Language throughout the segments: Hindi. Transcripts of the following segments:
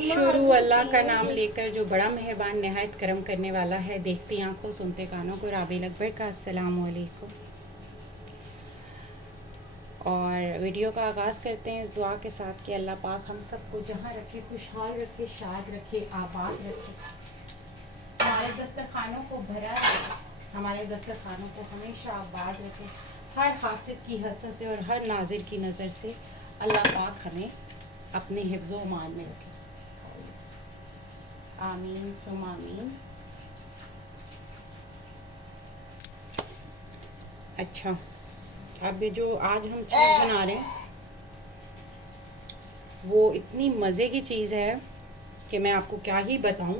शुरू अल्लाह का नाम लेकर जो बड़ा मेहरबान नहायत करम करने वाला है। देखती आंखों सुनते कानों को राबिल अकबर का अस्सलाम वालेकुम। और वीडियो का आगाज़ करते हैं इस दुआ के साथ कि अल्लाह पाक हम सबको जहाँ रखे खुशहाल रखे, शाद रखे, आबाद रखे, हमारे दस्तरखानों को भरा रखे, हमारे दस्तरखानों को हमेशा आबाद रखे, हर हासिद की हसद से और हर नाजिर की नज़र से अल्लाह पाक हमें अपने हिफ्ज़ व मान में रखे। आमीन सुम आमीन। अच्छा, अब ये जो आज हम चीज़ बना रहे हैं वो इतनी मज़े की चीज़ है कि मैं आपको क्या ही बताऊं।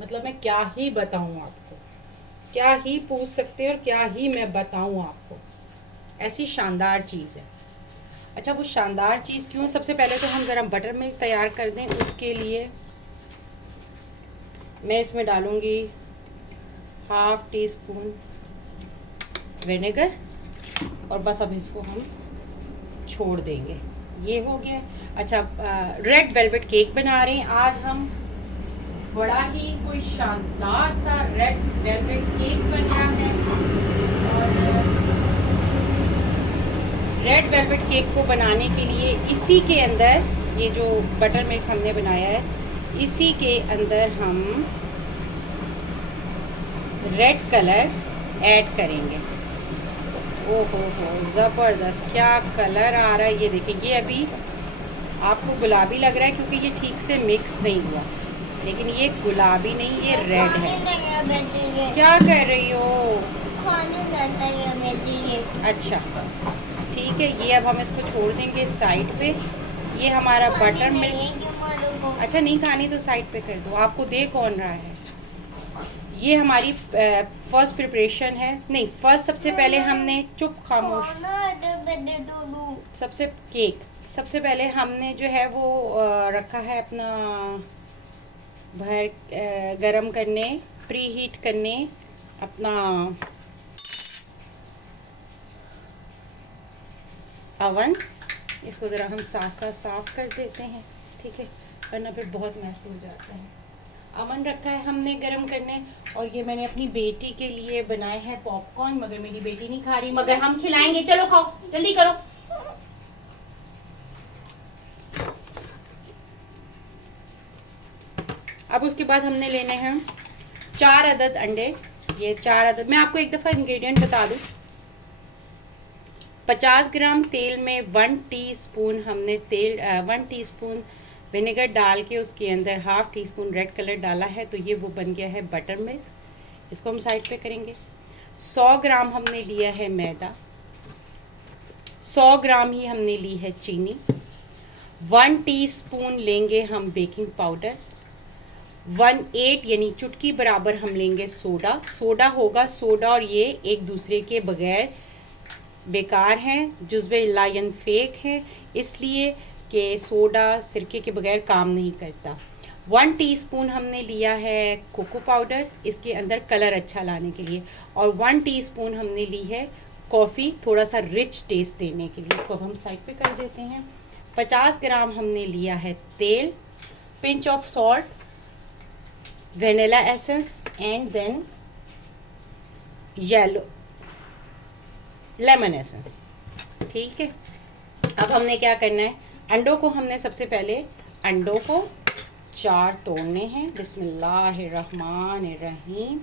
मतलब मैं क्या ही बताऊं आपको, क्या ही पूछ सकते हैं और क्या ही मैं बताऊं आपको। ऐसी शानदार चीज़ है। अच्छा, वो शानदार चीज़ क्यों है? सबसे पहले तो हम गरम बटर मिल्क तैयार कर दें। उसके लिए मैं इसमें डालूँगी हाफ़ टी स्पून विनेगर और बस अब इसको हम छोड़ देंगे। ये हो गया। अच्छा, रेड वेलवेट केक बना रहे हैं आज हम। बड़ा ही कोई शानदार सा रेड वेलवेट केक बन रहा है। और रेड वेलवेट केक को बनाने के लिए इसी के अंदर ये जो बटर मिल्क हमने बनाया है, इसी के अंदर हम रेड कलर ऐड करेंगे। ओहो हो, ज़बरदस्त क्या कलर आ रहा है। ये देखिए, ये अभी आपको गुलाबी लग रहा है क्योंकि ये ठीक से मिक्स नहीं हुआ, लेकिन ये गुलाबी नहीं, ये रेड है। क्या कर रही हो? अच्छा ठीक है, ये अब हम इसको छोड़ देंगे साइड पे। ये हमारा बटर मिल्क, अच्छा नहीं खानी तो साइड पे कर दो, आपको दे कौन रहा है। ये हमारी फर्स्ट प्रिपरेशन है। नहीं, फर्स्ट सबसे पहले हमने चुप खामोश सबसे पहले हमने जो है वो रखा है अपना गरम करने, प्री हीट करने अपना अवन। इसको ज़रा हम साथ साथ साफ़ कर देते हैं, ठीक है, वरना फिर बहुत मैस हो जाता है। अवन रखा है हमने गरम करने। और ये मैंने अपनी बेटी के लिए बनाए हैं पॉपकॉर्न, मगर मेरी बेटी नहीं खा रही, मगर हम खिलाएंगे। चलो खाओ, जल्दी करो। अब उसके बाद हमने लेने हैं 4 अदद अंडे। ये 4 अदद, मैं आपको एक दफ़ा इंग्रेडिएंट बता दूं। 50 ग्राम तेल में 1 टीस्पून हमने 1 टीस्पून विनेगर डाल के उसके अंदर half tea spoon red colour डाला है, तो ये वो बन गया है बटर मिल्क। इसको हम साइड पे करेंगे। 100 ग्राम हमने लिया है मैदा, 100 ग्राम ही हमने ली है चीनी, 1 टीस्पून लेंगे हम बेकिंग पाउडर, 1/8 यानी चुटकी बराबर हम लेंगे सोडा होगा। सोडा और ये एक दूसरे के बगैर बेकार हैं, जुज़्वे लायन फेक है, इसलिए कि सोडा सिरके के बगैर काम नहीं करता। 1 टीस्पून हमने लिया है कोको पाउडर, इसके अंदर कलर अच्छा लाने के लिए। और 1 टीस्पून हमने ली है कॉफ़ी, थोड़ा सा रिच टेस्ट देने के लिए। इसको हम साइड पे कर देते हैं। 50 ग्राम हमने लिया है तेल, pinch of salt, vanilla essence and then lemon essence, ठीक है। अब हमने क्या करना है, अंडों को हमने सबसे पहले अंडों को 4 तोड़ने हैं। बिस्मिल्लाहिर्रहमानिर्रहीम।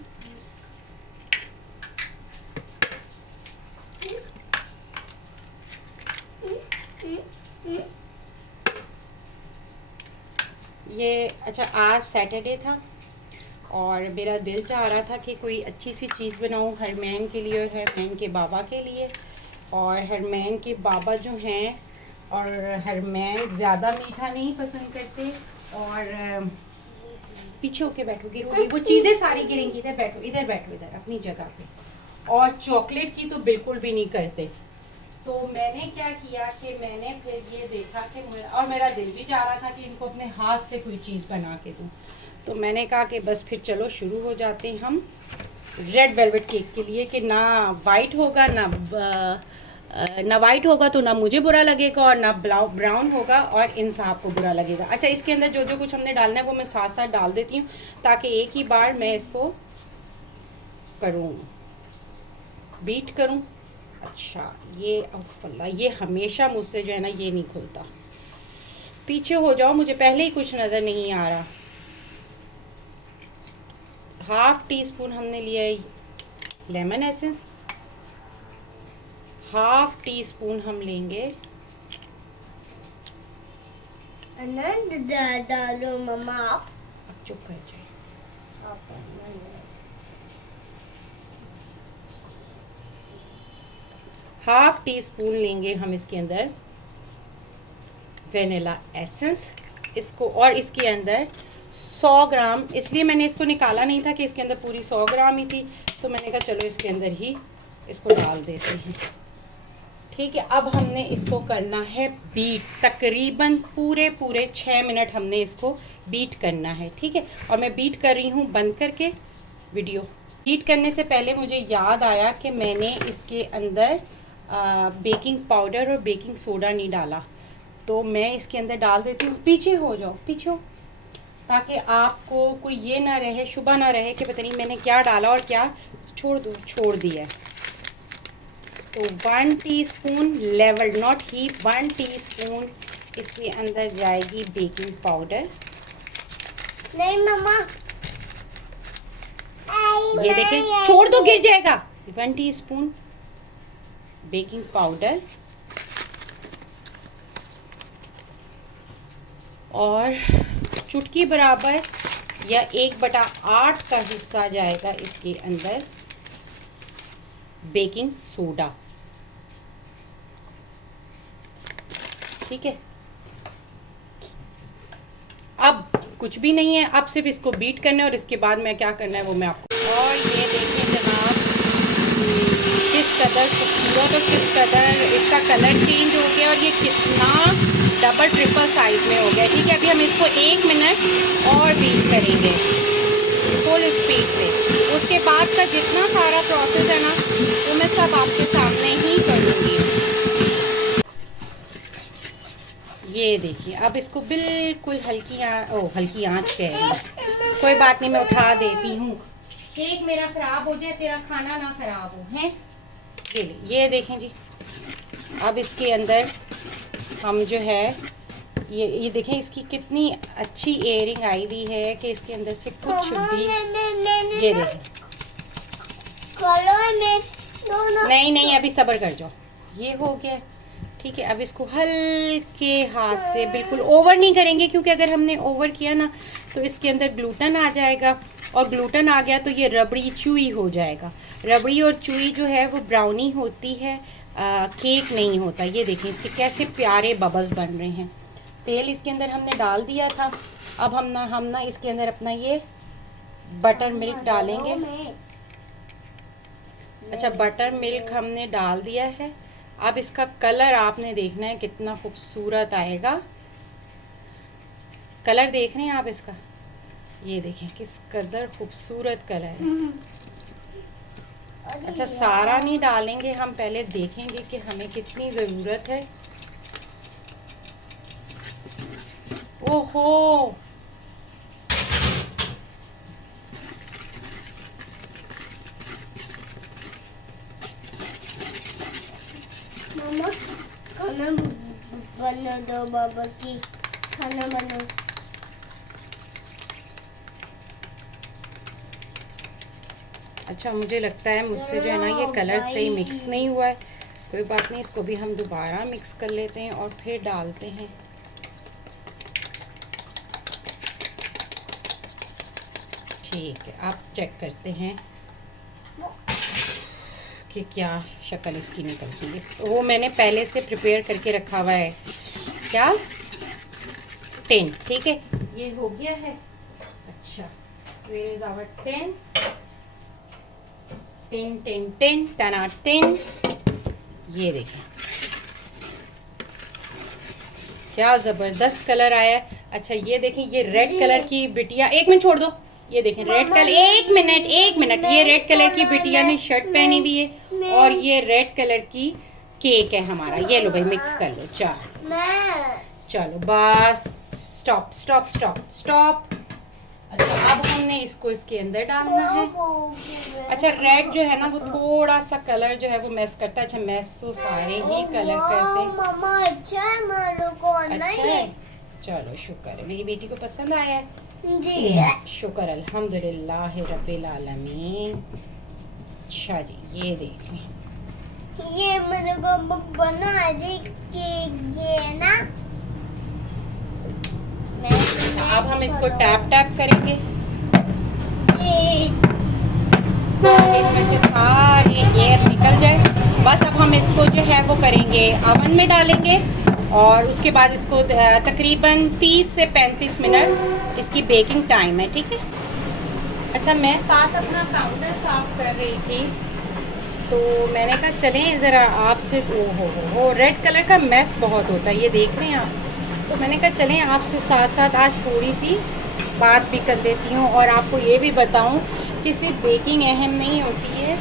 ये अच्छा, आज सैटरडे था और मेरा दिल चाह रहा था कि कोई अच्छी सी चीज़ बनाऊं हरमैन के लिए और हरमैन के बाबा के लिए। और हरमैन के बाबा जो हैं और हरमैन ज़्यादा मीठा नहीं पसंद करते। और पीछे होके बैठो, गिरोगी, वो चीज़ें सारी गिरेंगी। इधर बैठो, इधर बैठो, इधर अपनी जगह पे। और चॉकलेट की तो बिल्कुल भी नहीं करते। तो मैंने क्या किया कि मैंने फिर ये देखा कि और मेरा दिल भी चाह रहा था कि इनको अपने हाथ से कोई चीज़ बना के दूँ। तो मैंने कहा कि बस फिर चलो शुरू हो जाते हैं हम रेड वेलवेट केक के लिए, कि ना वाइट होगा ना ना वाइट होगा तो ना मुझे बुरा लगेगा और ना ब्राउन होगा और इन साहब को बुरा लगेगा। अच्छा, इसके अंदर जो जो कुछ हमने डालना है वो मैं साथ साथ डाल देती हूँ ताकि एक ही बार मैं इसको करूँ, बीट करूँ। अच्छा, ये अल्लाह, ये हमेशा मुझसे जो है ना ये नहीं खुलता। पीछे हो जाओ, मुझे पहले ही कुछ नज़र नहीं आ रहा। हाफ टी स्पून हमने लिया है lemon essence, half tea spoon हम लेंगे डालो मम्मा आप। अब चुप कर जाए। हाफ टी स्पून लेंगे हम इसके अंदर वेनिला एसेंस इसको, और इसके अंदर 100 ग्राम, इसलिए मैंने इसको निकाला नहीं था कि इसके अंदर पूरी 100 ग्राम ही थी, तो मैंने कहा चलो इसके अंदर ही इसको डाल देते हैं। ठीक है, अब हमने इसको करना है बीट, तकरीबन पूरे 6 मिनट हमने इसको बीट करना है। ठीक है, और मैं बीट कर रही हूँ बंद करके वीडियो। बीट करने से पहले मुझे याद आया कि मैंने इसके अंदर बेकिंग पाउडर और बेकिंग सोडा नहीं डाला, तो मैं इसके अंदर डाल देती हूँ। पीछे हो जाओ, पीछे हो, ताकि आपको कोई ये ना रहे, शुबा ना रहे कि पता नहीं मैंने क्या डाला और क्या छोड़ दिया। तो 1 teaspoon level not heat, 1 teaspoon इसके अंदर जाएगी बेकिंग पाउडर। नहीं मम्मा, ये देखें, छोड़ दो गिर जाएगा। 1 टीस्पून बेकिंग पाउडर और चुटकी बराबर या 1/8 का हिस्सा जाएगा इसके अंदर बेकिंग सोडा। ठीक है, अब कुछ भी नहीं है, अब सिर्फ इसको बीट करना है और इसके बाद मैं क्या करना है वो मैं आपको। और ये देखिए जनाब, किस कदर खूबसूरत और किस कदर इसका कलर चेंज हो गया और ये कितना डबल ट्रिपल साइज में हो गया। ठीक है, अभी हम इसको 1 मिनट और बीट करेंगे फुल स्पीड पे। उसके बाद का जितना सारा प्रोसेस है ना वो मैं सब आपके सामने ही करूँगी। ये देखिए, अब इसको बिल्कुल हल्की आंच पे है। कोई बात नहीं, मैं उठा देती हूँ। केक मेरा ख़राब हो जाए, तेरा खाना ना ख़राब हो, हैं। ये देखें जी, अब इसके अंदर हम जो है ये देखें, इसकी कितनी अच्छी एयरिंग आई हुई है कि इसके अंदर से कुछ भी, ये देखें। नहीं, अभी सब्र कर जाओ, ये हो गया। ठीक है, अब इसको हल्के हाथ से, बिल्कुल ओवर नहीं करेंगे, क्योंकि अगर हमने ओवर किया ना तो इसके अंदर ग्लूटन आ जाएगा, और ग्लूटन आ गया तो ये रबड़ी चुई हो जाएगा। रबड़ी और चुई जो है वो ब्राउनी होती है, केक नहीं होता। ये देखें इसके कैसे प्यारे बबल्स बन रहे हैं। तेल इसके अंदर हमने डाल दिया था। अब हम ना इसके अंदर अपना ये बटर मिल्क डालेंगे। अच्छा, बटर मिल्क हमने डाल दिया है। अब इसका कलर आपने देखना है कितना खूबसूरत आएगा। कलर देख रहे हैं आप इसका, ये देखें किस कदर खूबसूरत कलर है। अच्छा, सारा नहीं डालेंगे हम, पहले देखेंगे कि हमें कितनी ज़रूरत है। ओहो, मम्मा खाना बना दो, बाबा की खाना बनो। अच्छा, मुझे लगता है मुझसे जो है ना ये कलर सही मिक्स नहीं हुआ है। कोई बात नहीं, इसको भी हम दोबारा मिक्स कर लेते हैं और फिर डालते हैं। ठीक है, आप चेक करते हैं कि क्या शक्ल इसकी निकलती है। वो मैंने पहले से प्रिपेयर करके रखा हुआ है, क्या 10। ठीक है, ये हो गया है। अच्छा, वेयर इज आवर 10 आउट 10। ये देखें क्या ज़बरदस्त कलर आया है। अच्छा, ये देखें, ये रेड कलर की बिटिया, 1 मिनट छोड़ दो। ये देखें रेड कलर, एक मिनट, ये रेड कलर की बिटिया ने शर्ट पहनी हुई है और ये रेड कलर की केक है हमारा। ये लो भाई मिक्स कर लो। चलो bus stop stop stop stop. अच्छा अब हमने इसको इसके अंदर डालना है। अच्छा रेड जो है ना वो थोड़ा सा कलर जो है वो मैस करता है। अच्छा मैस तो सारे ही कलर करते हैं। मम्मा अच्छा है मेरे को अच्छा है, चलो शुक्र है मेरी बेटी को पसंद आया है। जी। शुक्र अल्हम्दुलिल्लाह रब्बिल आलमीन। अच्छा जी ये देख लें, ये मेरे को बना दे ये ना। अब हम इसको टैप टैप करेंगे, इसमें से सारी एयर निकल जाए। बस अब हम इसको जो है वो करेंगे ओवन में डालेंगे और उसके बाद इसको तकरीबन 30 से 35 मिनट इसकी बेकिंग टाइम है। ठीक है। अच्छा मैं साथ अपना काउंटर साफ कर रही थी तो मैंने कहा चलें ज़रा आपसे, हो रेड कलर का मैस बहुत होता है ये देख रहे हैं आप, तो मैंने कहा चलें आपसे साथ साथ आज थोड़ी सी बात भी कर लेती हूँ और आपको ये भी बताऊँ कि सिर्फ बेकिंग अहम नहीं होती है,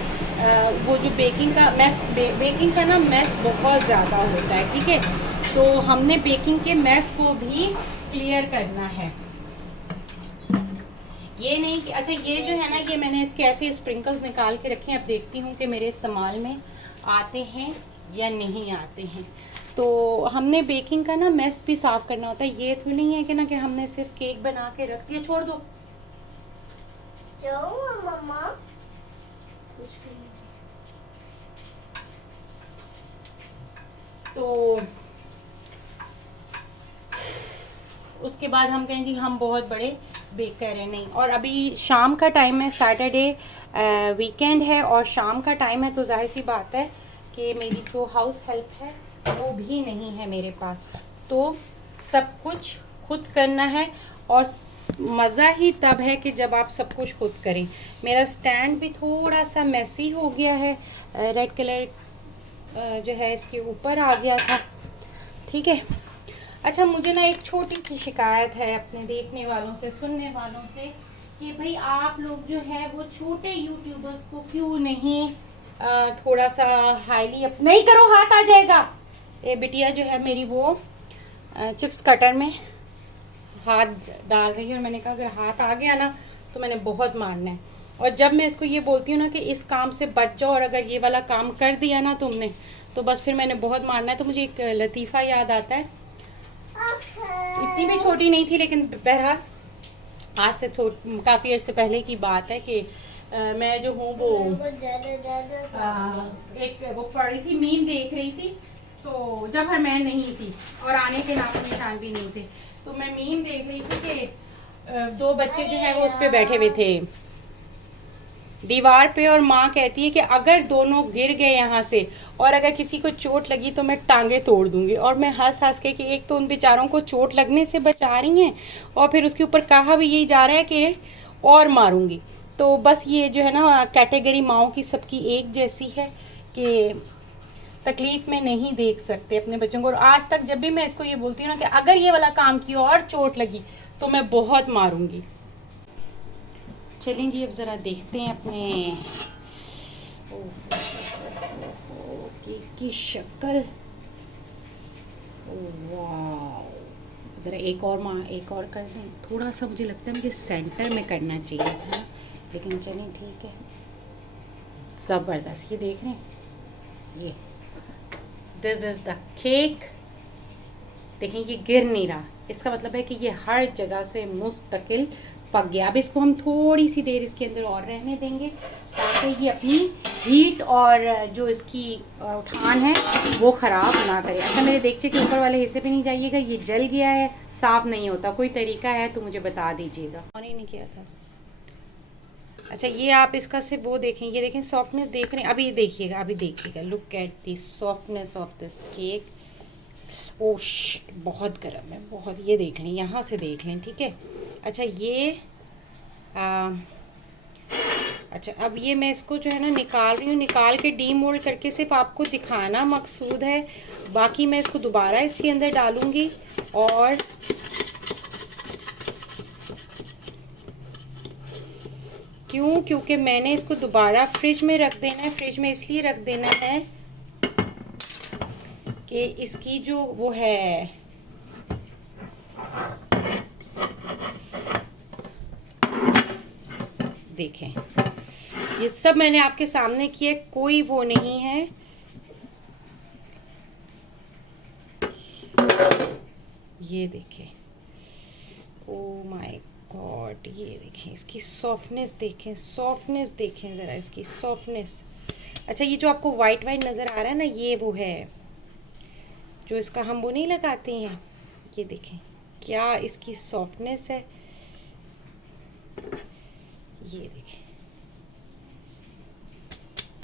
वो जो बेकिंग का मैस बेकिंग का ना मैस बहुत ज़्यादा होता है। ठीक है, तो हमने बेकिंग के मैस को भी क्लियर करना है। ये नहीं कि अच्छा ये जो है ना ये मैंने इसके ऐसे स्प्रिंकल्स निकाल के रखे हैं। अब देखती हूँ कि मेरे इस्तेमाल में आते हैं या नहीं आते हैं। तो हमने बेकिंग का ना मैस भी साफ़ करना होता है। ये तो नहीं है कि ना कि हमने सिर्फ केक बना के रख दिया, छोड़ दो। मम्मा तो उसके बाद हम कहें जी हम बहुत बड़े बेकर हैं, नहीं। और अभी शाम का टाइम है, सैटरडे वीकेंड है और शाम का टाइम है, तो जाहिर सी बात है कि मेरी जो हाउस हेल्प है वो भी नहीं है मेरे पास, तो सब कुछ खुद करना है। और मज़ा ही तब है कि जब आप सब कुछ खुद करें। मेरा स्टैंड भी थोड़ा सा मैसी हो गया है, रेड कलर जो है इसके ऊपर आ गया था। ठीक है। अच्छा मुझे ना एक छोटी सी शिकायत है अपने देखने वालों से, सुनने वालों से, कि भाई आप लोग जो है वो छोटे यूट्यूबर्स को क्यों नहीं थोड़ा सा हाईली नहीं करो, हाथ आ जाएगा। ये बिटिया जो है मेरी वो चिप्स कटर में हाथ डाल रही है और मैंने कहा अगर हाथ आ गया ना तो मैंने बहुत मारना है। और जब मैं इसको ये बोलती हूँ ना कि इस काम से बच जाओ और अगर ये वाला काम कर दिया ना तुमने तो बस फिर मैंने बहुत मारना है। तो मुझे एक लतीफ़ा याद आता है, इतनी भी छोटी नहीं थी लेकिन बहरहाल आज से काफ़ी अर्से पहले की बात है कि मैं जो हूँ वो एक वो पढ़ी थी, मीम देख रही थी। तो जब हरमैन नहीं थी और आने के नाम निशान भी नहीं थे, तो मैं मीम देख रही थी कि दो बच्चे जो है वो उस पर बैठे हुए थे दीवार पे और माँ कहती है कि अगर दोनों गिर गए यहाँ से और अगर किसी को चोट लगी तो मैं टांगे तोड़ दूंगी। और मैं हंस हंस के कि एक तो उन बेचारों को चोट लगने से बचा रही हैं और फिर उसके ऊपर कहा भी यही जा रहा है कि और मारूंगी। तो बस ये जो है ना कैटेगरी माओं की सबकी एक जैसी है कि तकलीफ़ में नहीं देख सकते अपने बच्चों को। और आज तक जब भी मैं इसको ये बोलती हूँ ना कि अगर ये वाला काम किया और चोट लगी तो मैं बहुत मारूंगी। चलें जी अब ज़रा देखते हैं अपने केक की शक्ल। वाह, ज़रा एक और कर दें। थोड़ा सा मुझे लगता है मुझे सेंटर में करना चाहिए था, लेकिन चलें ठीक है। ज़बरदस्त, ये देख रहे हैं, ये दिस इज़ द केक। देखें ये गिर नहीं रहा, इसका मतलब है कि ये हर जगह से मुस्तकिल पक गया। अब इसको हम थोड़ी सी देर इसके अंदर और रहने देंगे ताकि ये अपनी हीट और जो इसकी उठान है वो ख़राब ना करे। अच्छा मेरे देगचे के ऊपर वाले हिस्से पे नहीं जाइएगा, ये जल गया है, साफ़ नहीं होता। कोई तरीका है तो मुझे बता दीजिएगा। ऑन ही नहीं किया था। अच्छा ये आप इसका सिर्फ वो देखें, ये देखें सॉफ्टनेस देख रहे हैं। अभी देखिएगा, अभी देखिएगा, look at the softness of this cake. ओह बहुत गर्म है, बहुत। ये देख लें, यहाँ से देख लें, ठीक है। अच्छा ये अच्छा अब ये मैं इसको जो है ना निकाल रही हूँ, निकाल के डीमोल्ड करके सिर्फ आपको दिखाना मकसूद है। बाकी मैं इसको दोबारा इसके अंदर डालूँगी और क्योंकि मैंने इसको दोबारा फ्रिज में रख देना है। फ्रिज में इसलिए रख देना है कि इसकी जो वो है देखें, ये सब मैंने आपके सामने किए, कोई वो नहीं है। ये देखें, ओ माय गॉड, ये देखें इसकी सॉफ्टनेस, देखें सॉफ्टनेस, देखें ज़रा इसकी सॉफ्टनेस। अच्छा, ये जो आपको वाइट वाइट नज़र आ रहा है ना, ये वो है जो इसका हम वो नहीं लगाते हैं। ये देखें क्या इसकी सॉफ्टनेस है, ये देखें,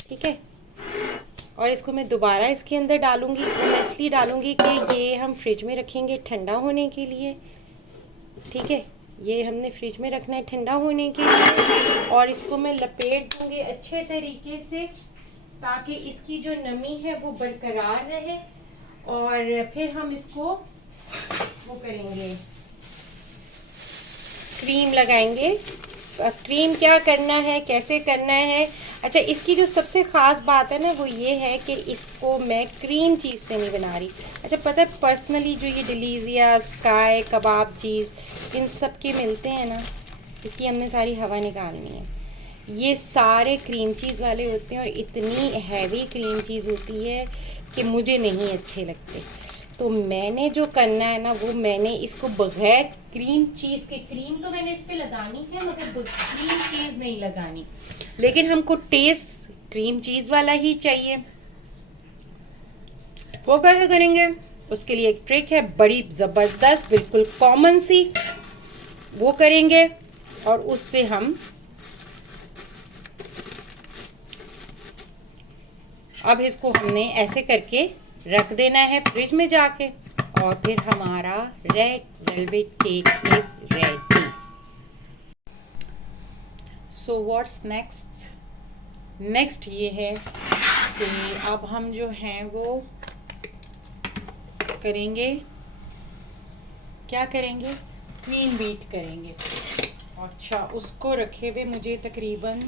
ठीक है। और इसको मैं दोबारा इसके अंदर डालूंगी, मैं इसलिए डालूंगी कि ये हम फ्रिज में रखेंगे ठंडा होने के लिए, ठीक है। ये हमने फ्रिज में रखना है ठंडा होने के लिए, और इसको मैं लपेट दूंगी अच्छे तरीके से ताकि इसकी जो नमी है वो बरकरार रहे। और फिर हम इसको वो करेंगे, क्रीम लगाएंगे। क्रीम क्या करना है, कैसे करना है। अच्छा, इसकी जो सबसे ख़ास बात है ना वो ये है कि इसको मैं क्रीम चीज़ से नहीं बना रही। अच्छा, पता है पर्सनली जो ये डिलीजिया, स्काई, कबाब चीज़, इन सब के मिलते हैं ना, इसकी हमने सारी हवा निकालनी है। ये सारे क्रीम चीज़ वाले होते हैं और इतनी हैवी क्रीम चीज़ होती है कि मुझे नहीं अच्छे लगते। तो मैंने जो करना है ना वो मैंने इसको बगैर क्रीम चीज़ के, क्रीम तो मैंने इस पे लगानी है मगर क्रीम चीज़ नहीं लगानी, लेकिन हमको टेस्ट क्रीम चीज़ वाला ही चाहिए। वो कैसे करेंगे, उसके लिए एक ट्रिक है बड़ी ज़बरदस्त, बिल्कुल कॉमन सी, वो करेंगे और उससे हम अब इसको हमने ऐसे करके रख देना है फ्रिज में जाके, और फिर हमारा red velvet cake is ready. So what's next, next ये है कि अब हम जो हैं वो करेंगे, क्या करेंगे, क्रीम बीट करेंगे। अच्छा, उसको रखे हुए मुझे तकरीबन,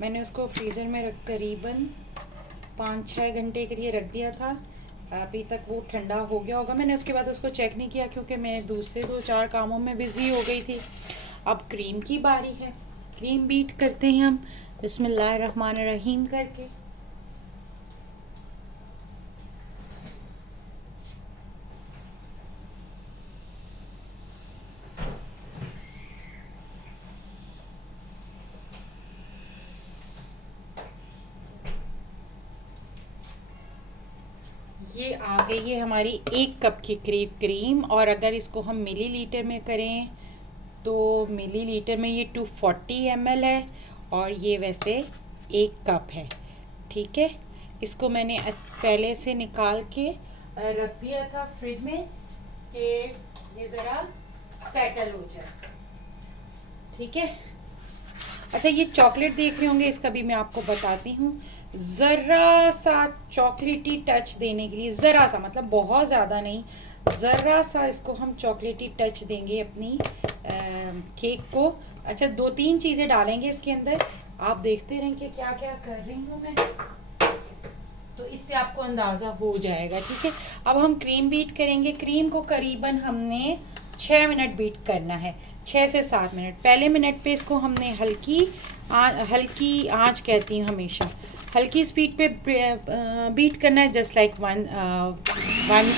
मैंने उसको फ्रीज़र में करीबन 5-6 घंटे के लिए रख दिया था। अभी तक वो ठंडा हो गया होगा, मैंने उसके बाद उसको चेक नहीं किया क्योंकि मैं दूसरे 2-4 कामों में बिज़ी हो गई थी। अब क्रीम की बारी है, क्रीम बीट करते हैं हम बिस्मिल्लाहिर्रहमानिर्रहीम करके। ये आ गई है हमारी 1 कप की करीब क्रीम, और अगर इसको हम मिलीलीटर में करें तो मिलीलीटर में ये 240 ml है और ये वैसे 1 कप है, ठीक है। इसको मैंने पहले से निकाल के रख दिया था फ्रिज में कि ये ज़रा सेटल हो जाए, ठीक है। अच्छा, ये चॉकलेट देख रहे होंगे, इसका भी मैं आपको बताती हूँ। ज़रा सा चॉकलेटी टच देने के लिए, ज़रा सा मतलब बहुत ज़्यादा नहीं, ज़रा सा इसको हम चॉकलेटी टच देंगे अपनी केक को। अच्छा, 2-3 चीज़ें डालेंगे इसके अंदर, आप देखते रहें कि क्या क्या कर रही हूँ मैं, तो इससे आपको अंदाज़ा हो जाएगा, ठीक है। अब हम क्रीम बीट करेंगे। क्रीम को करीबन हमने 6 मिनट बीट करना है, 6 से 7 मिनट। पहले मिनट पे इसको हमने हल्की आँच कहती हूँ हमेशा, हल्की स्पीड पे बीट करना है, जस्ट लाइक वन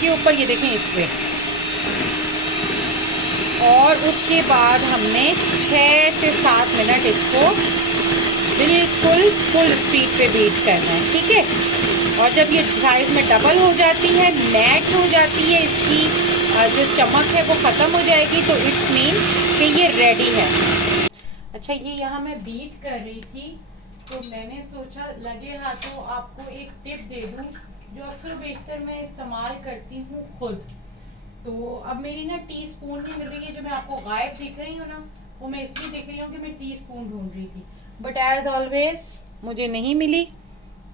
के ऊपर, ये देखें इस पे। और उसके बाद हमने 6 से 7 मिनट इसको बिल्कुल फुल स्पीड पे बीट करना है, ठीक है। और जब ये साइज में डबल हो जाती है, मैट हो जाती है, इसकी जो चमक है वो ख़त्म हो जाएगी, तो इट्स मीन कि ये रेडी है। अच्छा, ये यहाँ मैं बीट कर रही थी तो मैंने सोचा लगे हाथों आपको एक टिप दे दूँ जो अक्सर बेशतर मैं इस्तेमाल करती हूँ खुद। तो अब मेरी ना टी स्पून नहीं मिल रही है, जो मैं आपको गायब दिख रही हूँ ना, वो मैं इसलिए दिख रही हूँ कि मैं टी स्पून ढूंढ रही थी, बट एज ऑलवेज मुझे नहीं मिली।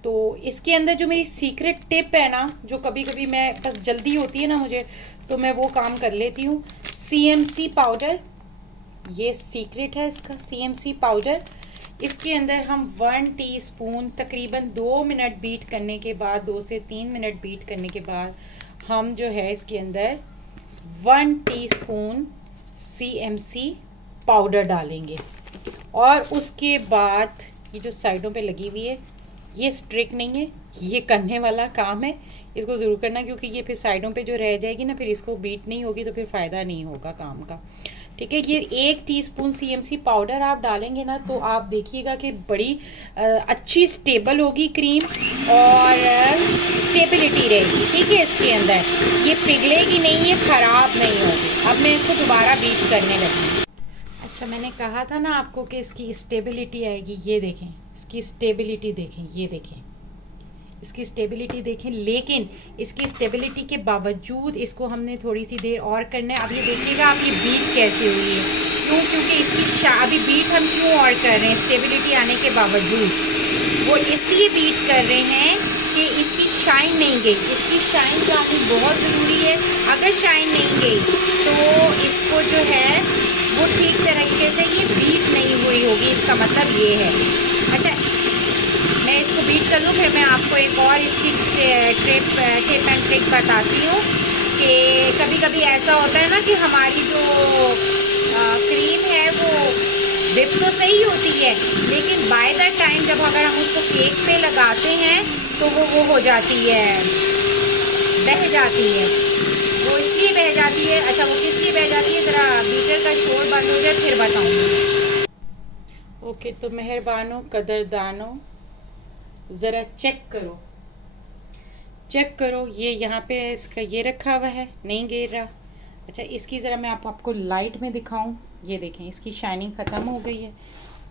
तो इसके अंदर जो मेरी सीक्रेट टिप है ना, जो कभी कभी मैं बस जल्दी होती है ना मुझे, तो मैं वो काम कर लेती हूँ। CMC पाउडर, ये सीक्रेट है इसका, CMC पाउडर। इसके अंदर हम 1 टीस्पून तकरीबन 2 मिनट बीट करने के बाद, 2 से 3 मिनट बीट करने के बाद हम जो है इसके अंदर 1 टीस्पून CMC पाउडर डालेंगे। और उसके बाद ये जो साइडों पे लगी हुई है ये स्ट्रिक नहीं है, ये करने वाला काम है, इसको ज़रूर करना, क्योंकि ये फिर साइडों पे जो रह जाएगी ना, फिर इसको बीट नहीं होगी तो फिर फ़ायदा नहीं होगा काम का। ठीक है, ये 1 टीस्पून CMC पाउडर आप डालेंगे ना तो आप देखिएगा कि बड़ी अच्छी स्टेबल होगी क्रीम और स्टेबिलिटी रहेगी। ठीक है, इसके अंदर ये पिघलेगी नहीं, ये ख़राब नहीं होगी। अब मैं इसको दोबारा बीट करने लगी। अच्छा, मैंने कहा था ना आपको कि इसकी स्टेबिलिटी आएगी। ये देखें, इसकी स्टेबिलिटी देखें, ये देखें, इसकी स्टेबिलिटी देखें। लेकिन इसकी स्टेबिलिटी के बावजूद इसको हमने थोड़ी सी देर और करना है। अब ये देखिएगा आपकी बीट कैसे हुई है, क्यों? क्योंकि इसकी अभी बीट हम क्यों और कर रहे हैं स्टेबिलिटी आने के बावजूद? वो इसलिए बीट कर रहे हैं कि इसकी शाइन नहीं गई। इसकी शाइन जानी बहुत ज़रूरी है। अगर शाइन नहीं गई तो इसको जो है वो ठीक तरीके से ये बीट नहीं हुई होगी, इसका मतलब ये है। अच्छा, मैं इसको बीट कर लूँ, फिर मैं आपको एक और इसकी टिप एंड ट्रिक बताती हूँ कि कभी कभी ऐसा होता है ना कि हमारी जो क्रीम है वो विप तो सही होती है, लेकिन बाय द टाइम जब अगर हम उसको केक पे लगाते हैं तो वो हो जाती है, बह जाती है। वो इसलिए बह जाती है। अच्छा, वो किस लिए बह जाती है, ज़रा बीटर का शोर बंद हो जाए फिर बताऊँगी। ओके, तो मेहरबानों, कदरदानों, ज़रा चेक करो, चेक करो। ये यहाँ पे इसका ये रखा हुआ है, नहीं गिर रहा। अच्छा, इसकी ज़रा मैं आपको लाइट में दिखाऊं। ये देखें, इसकी शाइनिंग ख़त्म हो गई है।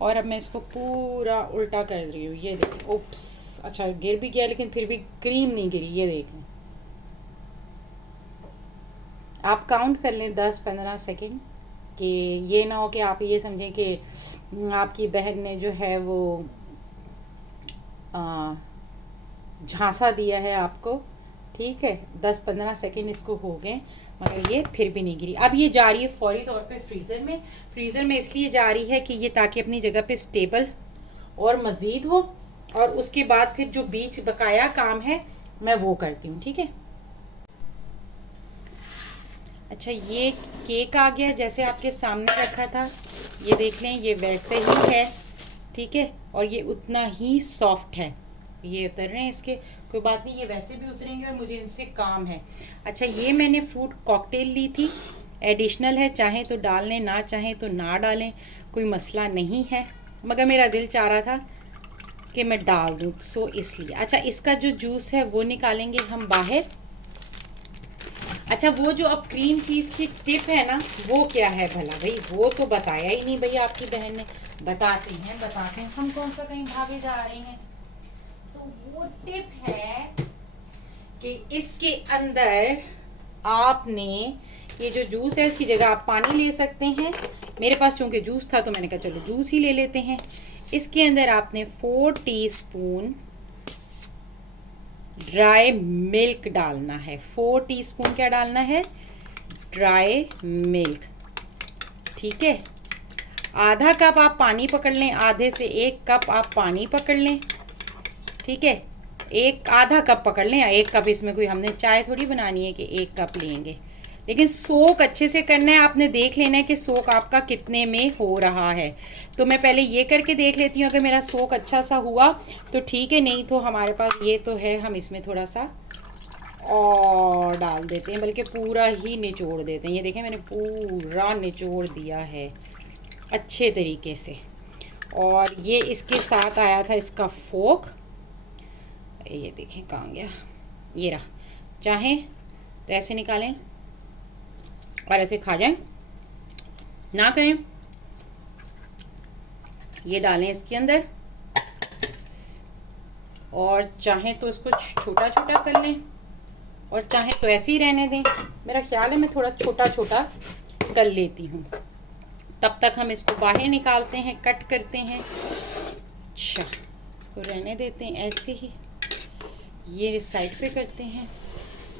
और अब मैं इसको पूरा उल्टा कर रही हूँ। ये देखें, उप्स, अच्छा गिर भी गया लेकिन फिर भी क्रीम नहीं गिरी। ये देखें, आप काउंट कर लें 10-15 सेकेंड, कि ये ना हो कि आप ये समझें कि आपकी बहन ने जो है वो झांसा दिया है आपको। ठीक है, 10-15 सेकेंड इसको हो गए मगर ये फिर भी नहीं गिरी। अब ये जा रही है फौरी तौर पे फ्रीज़र में। फ्रीज़र में इसलिए जा रही है कि ये ताकि अपनी जगह पे स्टेबल और मज़ीद हो, और उसके बाद फिर जो बीच बकाया काम है मैं वो करती हूँ। ठीक है। अच्छा, ये केक आ गया जैसे आपके सामने रखा था, ये देख लें, ये वैसे ही है। ठीक है, और ये उतना ही सॉफ्ट है। ये उतर रहे हैं इसके, कोई बात नहीं, ये वैसे भी उतरेंगे और मुझे इनसे काम है। अच्छा, ये मैंने फ्रूट कॉकटेल ली थी, एडिशनल है, चाहें तो डाल लें, ना चाहें तो ना डालें, कोई मसला नहीं है, मगर मेरा दिल चाह रहा था कि मैं डाल दूँ, सो इसलिए। अच्छा, इसका जो जूस है वो निकालेंगे हम बाहर। अच्छा, वो जो अब क्रीम चीज़ की टिप है ना, वो क्या है भला भाई? वो तो बताया ही नहीं भैया आपकी बहन ने। बताते हैं, हम कौन सा कहीं भागे जा रहे हैं। तो वो टिप है कि इसके अंदर आपने ये जो जूस है, इसकी जगह आप पानी ले सकते हैं। मेरे पास चूंकि जूस था तो मैंने कहा चलो जूस ही ले लेते हैं। इसके अंदर आपने 4 टीस्पून ड्राई मिल्क डालना है। 4 टीस्पून क्या डालना है? Dry milk. ठीक है, आधा कप आप पानी पकड़ लें, आधे से 1 कप आप पानी पकड़ लें। ठीक है, आधा कप पकड़ लें, 1 कप, इसमें कोई हमने चाय थोड़ी बनानी है कि 1 कप लेंगे। लेकिन सोक अच्छे से करना है, आपने देख लेना है कि सोक आपका कितने में हो रहा है। तो मैं पहले ये करके देख लेती हूँ, अगर मेरा सोक अच्छा सा हुआ तो ठीक है, नहीं तो हमारे पास ये तो है, हम इसमें थोड़ा सा और डाल देते हैं, बल्कि पूरा ही निचोड़ देते हैं। ये देखें, मैंने पूरा निचोड़ दिया है अच्छे तरीके से। और ये इसके साथ आया था इसका फोक, ये देखें कहाँ गया, ये रहा। चाहें तो ऐसे निकालें और ऐसे खा जाएं, ना करें ये डालें इसके अंदर, और चाहें तो इसको छोटा छोटा कर लें, और चाहें तो ऐसे ही रहने दें। मेरा ख्याल है मैं थोड़ा छोटा छोटा कर लेती हूँ। तब तक हम इसको बाहर निकालते हैं, कट करते हैं। अच्छा, इसको रहने देते हैं ऐसे ही, ये साइड पे करते हैं।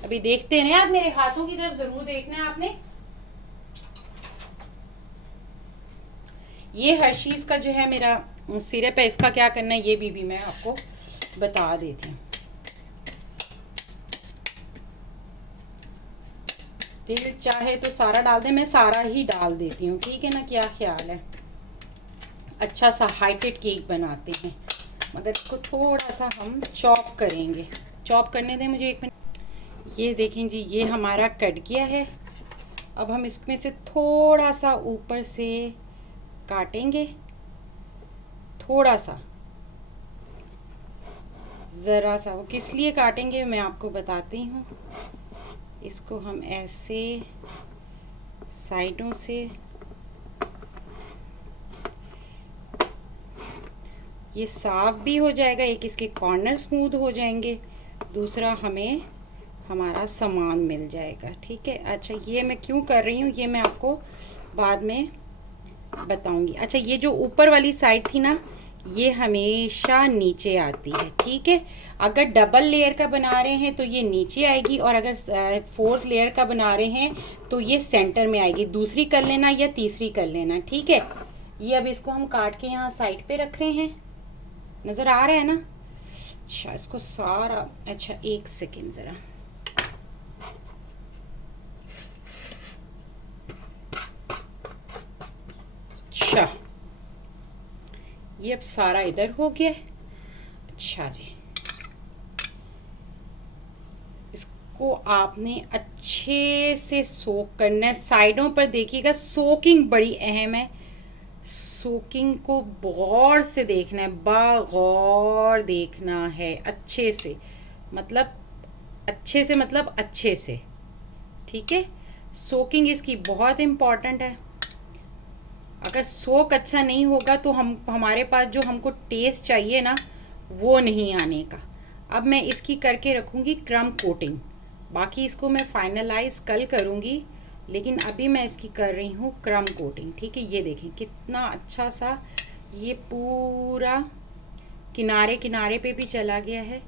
अभी देखते हैं आप, मेरे हाथों की तरफ जरूर देखना है आपने। ये हर्शीज का जो है मेरा सिरप है, इसका क्या करना है ये भी मैं आपको बता देती हूँ। दिल चाहे तो सारा डाल दें, मैं सारा ही डाल देती हूँ, ठीक है ना, क्या ख्याल है। अच्छा सा हाइटेड केक बनाते हैं, मगर इसको थोड़ा सा हम चॉप करेंगे। चॉप करने दें मुझे 1 मिनट। ये देखें जी, ये हमारा कट गया है। अब हम इसमें से थोड़ा सा ऊपर से काटेंगे, थोड़ा सा, ज़रा सा। वो किस लिए काटेंगे मैं आपको बताती हूँ। इसको हम ऐसे साइडों से, ये साफ भी हो जाएगा, एक इसके कॉर्नर स्मूथ हो जाएंगे, दूसरा हमें हमारा सामान मिल जाएगा, ठीक है। अच्छा, ये मैं क्यों कर रही हूँ ये मैं आपको बाद में बताऊंगी। अच्छा, ये जो ऊपर वाली साइड थी ना, ये हमेशा नीचे आती है, ठीक है। अगर डबल लेयर का बना रहे हैं तो ये नीचे आएगी, और अगर 4th लेयर का बना रहे हैं तो ये सेंटर में आएगी। दूसरी कर लेना या तीसरी कर लेना, ठीक है। ये अब इसको हम काट के यहाँ साइड पे रख रहे हैं, नज़र आ रहा है ना। अच्छा, इसको सारा, अच्छा 1 सेकेंड ज़रा, अच्छा ये अब सारा इधर हो गया। अच्छा जी, इसको आपने अच्छे से सोक करना है। साइडों पर देखिएगा, सोकिंग बड़ी अहम है। सोकिंग को गौर से देखना है, बागौर देखना है, अच्छे से, मतलब अच्छे से, मतलब अच्छे से, ठीक है। सोकिंग इसकी बहुत इम्पॉर्टेंट है। अगर सोक अच्छा नहीं होगा तो हमारे पास जो हमको टेस्ट चाहिए ना, वो नहीं आने का। अब मैं इसकी करके रखूँगी क्रम कोटिंग, बाकी इसको मैं फाइनलाइज कल करूँगी, लेकिन अभी मैं इसकी कर रही हूँ क्रम कोटिंग, ठीक है। ये देखें कितना अच्छा सा ये पूरा किनारे किनारे पे भी चला गया है,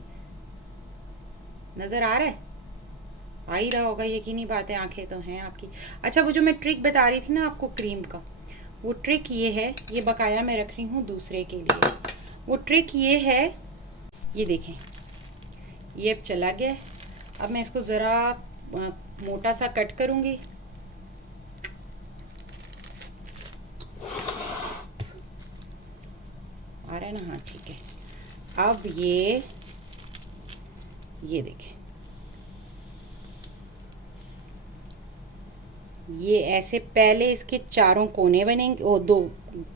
नज़र आ रहा है, आ ही रहा होगा, यकीनी बात है, आंखें तो हैं आपकी। अच्छा, वो जो मैं ट्रिक बता रही थी ना आपको क्रीम का, वो ट्रिक ये है, ये बकाया मैं रख रही हूँ दूसरे के लिए। वो ट्रिक ये है, ये देखें, ये अब चला गया है। अब मैं इसको ज़रा मोटा सा कट करूँगी। आ रहा है ना, हाँ ठीक है। अब ये देखें, ये ऐसे पहले इसके चारों कोने बनेंगे, और 2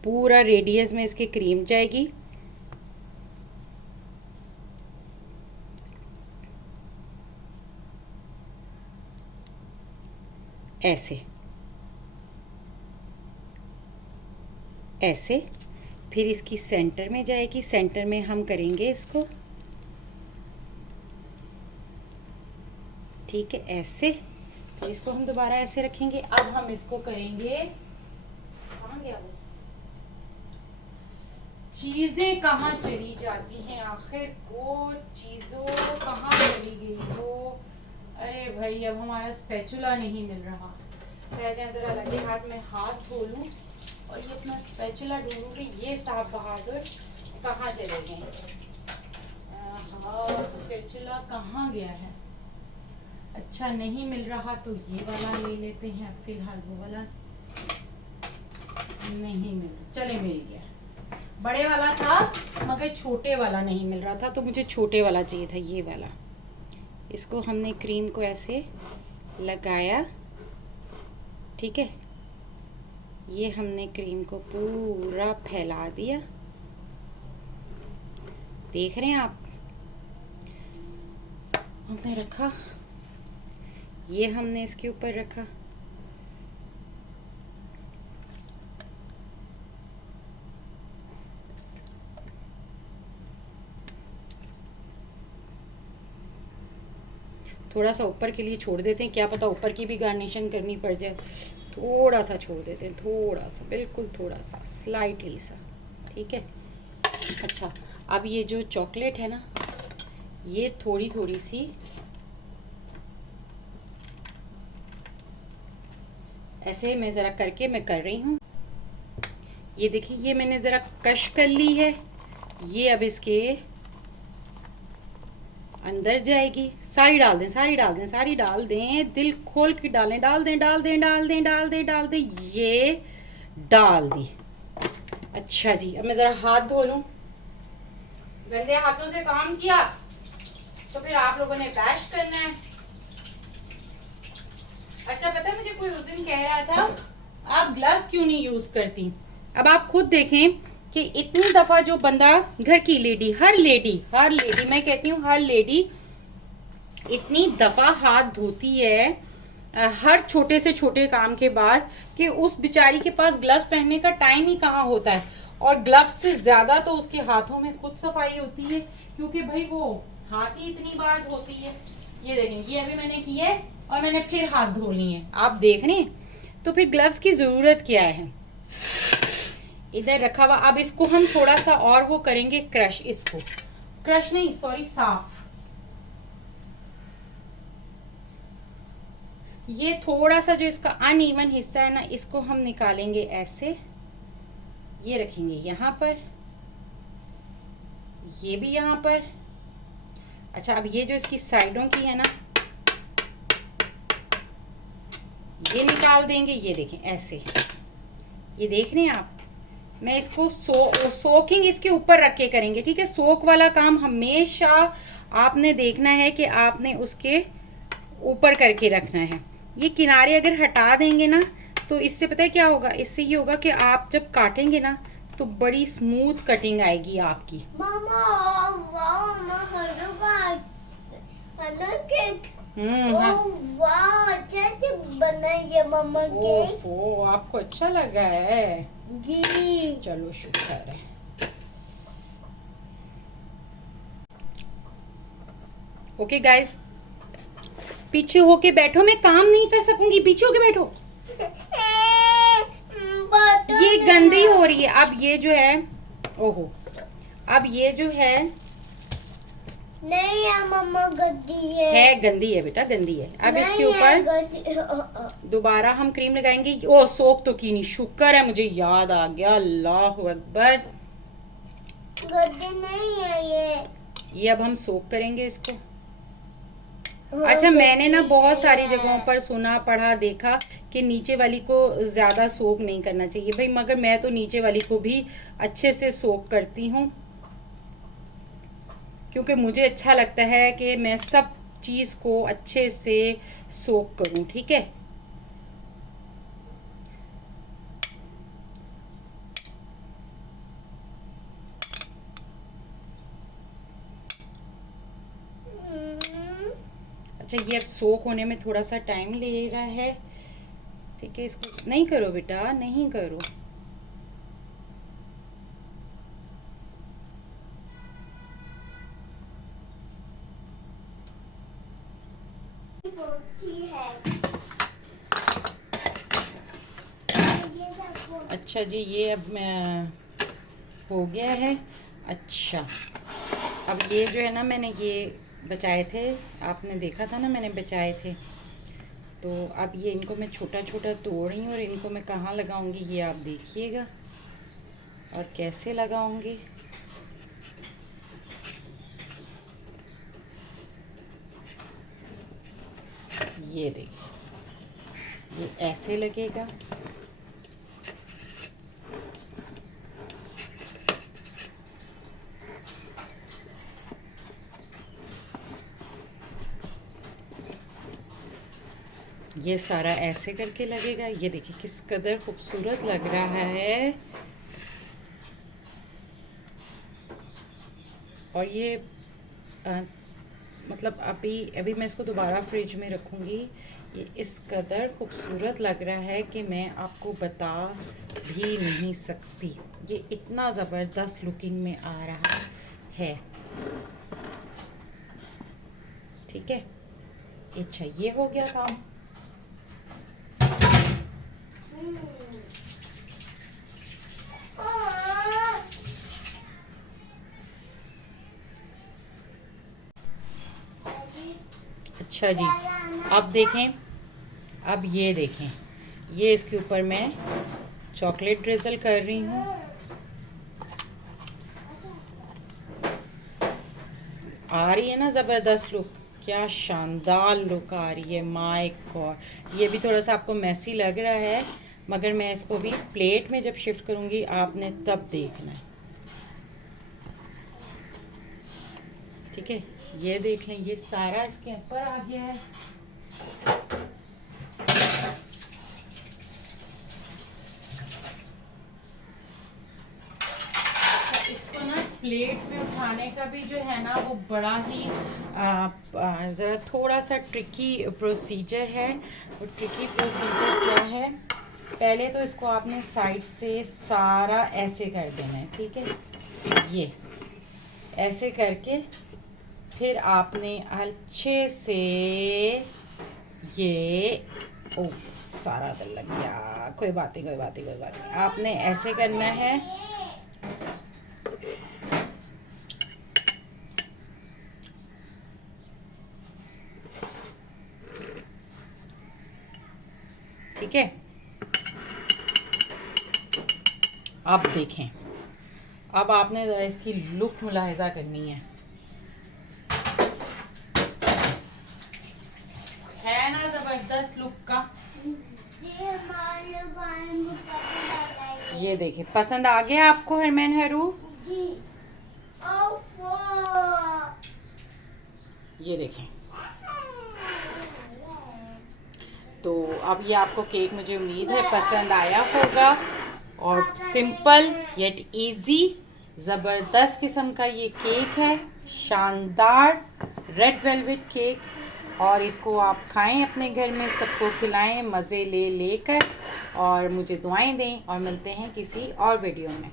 पूरा रेडियस में इसके क्रीम जाएगी। ऐसे ऐसे, फिर इसकी सेंटर में जाएगी, सेंटर में हम करेंगे इसको, ठीक है, ऐसे। फिर इसको हम दोबारा ऐसे रखेंगे। अब हम इसको करेंगे, कहाँ गया वो, चीजें कहाँ चली जाती हैं आखिर, वो चीजों कहाँ चली गई वो। अरे भाई, अब हमारा स्पैचुला नहीं मिल रहा। पहले जाए जरा लगे हाथ में हाथ धो लूं और ये अपना स्पैचुला ढूंढूं कि ये साहब बहादुर कहाँ चले गए। हाँ, स्पैचुला कहाँ गया है। अच्छा, नहीं मिल रहा तो ये वाला ले लेते हैं। फिलहाल वो वाला नहीं मिल, चले मिल गया। बड़े वाला था मगर छोटे वाला नहीं मिल रहा था, तो मुझे छोटे वाला चाहिए था, ये वाला। इसको हमने क्रीम को ऐसे लगाया, ठीक है। ये हमने क्रीम को पूरा फैला दिया, देख रहे हैं आप। हमने रखा, ये हमने इसके ऊपर रखा, थोड़ा सा ऊपर के लिए छोड़ देते हैं, क्या पता ऊपर की भी गार्निशिंग करनी पड़ जाए। थोड़ा सा छोड़ देते हैं, थोड़ा सा, बिल्कुल थोड़ा सा, स्लाइटली सा, ठीक है। अच्छा, अब ये जो चॉकलेट है ना, ये थोड़ी थोड़ी सी ऐसे मैं ज़रा करके मैं कर रही हूँ। ये देखिए, ये मैंने ज़रा कश कर ली है। ये अब इसके अंदर जाएगी। सारी डाल दें, सारी डाल दें, सारी डाल दें, दिल खोल के डालें, डाल दें, डाल दें, डाल दें, डाल दें, डाल दें। ये डाल दी। अच्छा जी, अब मैं ज़रा हाथ धो लूँ। गंदे हाथों से काम किया तो फिर आप लोगों ने बैश करना है। अच्छा, पता है मुझे कोई उस दिन कह रहा था आप ग्लव्स क्यों नहीं यूज करती। अब आप खुद देखें कि इतनी दफा जो बंदा, घर की लेडी, हर लेडी मैं कहती हूँ हर लेडी इतनी दफा हाथ धोती है हर छोटे से छोटे काम के बाद कि उस बेचारी के पास ग्लव्स पहनने का टाइम ही कहाँ होता है। और ग्लव्स से ज्यादा तो उसके हाथों में खुद सफाई होती है, क्योंकि भाई वो हाथ ही इतनी बार धोती है। ये देखें, ये अभी मैंने की है और मैंने फिर हाथ धो लिए हैं, आप देख रहे हैं। तो फिर ग्लव्स की जरूरत क्या है। इधर रखा हुआ। अब इसको हम थोड़ा सा और वो करेंगे क्रश, इसको क्रश नहीं सॉरी साफ। ये थोड़ा सा जो इसका अनइवन हिस्सा है ना, इसको हम निकालेंगे ऐसे, ये रखेंगे यहाँ पर, ये भी यहाँ पर। अच्छा, अब ये जो इसकी साइडों की है ना, ये निकाल देंगे। ये देखें ऐसे, ये देख रहे हैं आप। मैं इसको सोकिंग इसके ऊपर रख के करेंगे, ठीक है। सोक वाला काम हमेशा आपने देखना है कि आपने उसके ऊपर करके रखना है। ये किनारे अगर हटा देंगे ना तो इससे पता है क्या होगा, इससे ये होगा कि आप जब काटेंगे ना तो बड़ी स्मूथ कटिंग आएगी आपकी। मामा वाह, अच्छा से बना ये मम्मा केक। ओफो, आपको अच्छा लगा है जी, चलो शुक्र है। ओके गाइस, पीछे होके बैठो, मैं काम नहीं कर सकूंगी, पीछे होके बैठो। ये गंदी हो रही है। अब ये जो है, ओहो, अब ये जो है नहीं है मम्मा, गंदी है गंदी है बेटा, गंदी है। अब इसके ऊपर दोबारा हम क्रीम लगाएंगे। ओ, सोक तो की नहीं, शुक्र है मुझे याद आ गया, अल्लाह अकबर। गंदी नहीं है ये अब हम सोक करेंगे इसको। अच्छा, मैंने ना बहुत सारी जगहों पर सुना, पढ़ा, देखा कि नीचे वाली को ज्यादा सोक नहीं करना चाहिए भाई, मगर मैं तो नीचे वाली को भी अच्छे से सोक करती हूँ, क्योंकि मुझे अच्छा लगता है कि मैं सब चीज़ को अच्छे से सोक करूं, ठीक है। अच्छा, ये अब सोक होने में थोड़ा सा टाइम ले रहा है, ठीक है। इसको नहीं करो बेटा, नहीं करो। अच्छा जी, ये अब हो गया है। अच्छा, अब ये जो है ना, मैंने ये बचाए थे, आपने देखा था ना मैंने बचाए थे, तो अब ये इनको मैं छोटा छोटा तोड़ रही हूँ और इनको मैं कहाँ लगाऊंगी ये आप देखिएगा, और कैसे लगाऊंगी। ये देखिए, ये ऐसे लगेगा। ये सारा ऐसे करके लगेगा। ये देखिए किस कदर खूबसूरत लग रहा है। और ये मतलब अभी मैं इसको दोबारा फ्रिज में रखूँगी। ये इस कदर खूबसूरत लग रहा है कि मैं आपको बता भी नहीं सकती। ये इतना ज़बरदस्त लुकिंग में आ रहा है, ठीक है। अच्छा, ये हो गया काम। अच्छा जी, अब देखें, अब ये देखें, ये इसके ऊपर मैं चॉकलेट ड्रिजल कर रही हूँ। आ रही है ना ज़बरदस्त लुक, क्या शानदार लुक आ रही है। माय गॉड, ये भी थोड़ा सा आपको मैसी लग रहा है, मगर मैं इसको भी प्लेट में जब शिफ्ट करूँगी आपने तब देखना है, ठीक है। ये देख लें, ये सारा इसके ऊपर आ गया है। इसको ना प्लेट में उठाने का भी जो है ना वो बड़ा ही ज़रा थोड़ा सा ट्रिकी प्रोसीजर है। वो ट्रिकी प्रोसीजर क्या है, पहले तो इसको आपने साइड से सारा ऐसे कर देना है, ठीक है। ये ऐसे करके फिर आपने अच्छे से ये, ओ सारा दल लग गया, कोई बात नहीं, कोई बात नहीं, कोई बात नहीं। आपने ऐसे करना है, ठीक है। अब देखें, अब आपने ज़रा इसकी लुक मुलाहिजा करनी है ना ज़बरदस्त लुक का। ये देखें, पसंद आ गया आपको हरमैन हरू? ये देखें, तो अब ये आपको केक मुझे उम्मीद है पसंद आया होगा। और सिंपल येट इजी ज़बरदस्त किस्म का ये केक है, शानदार रेड वेलवेट केक। और इसको आप खाएं, अपने घर में सबको खिलाएं मज़े ले लेकर, और मुझे दुआएं दें, और मिलते हैं किसी और वीडियो में।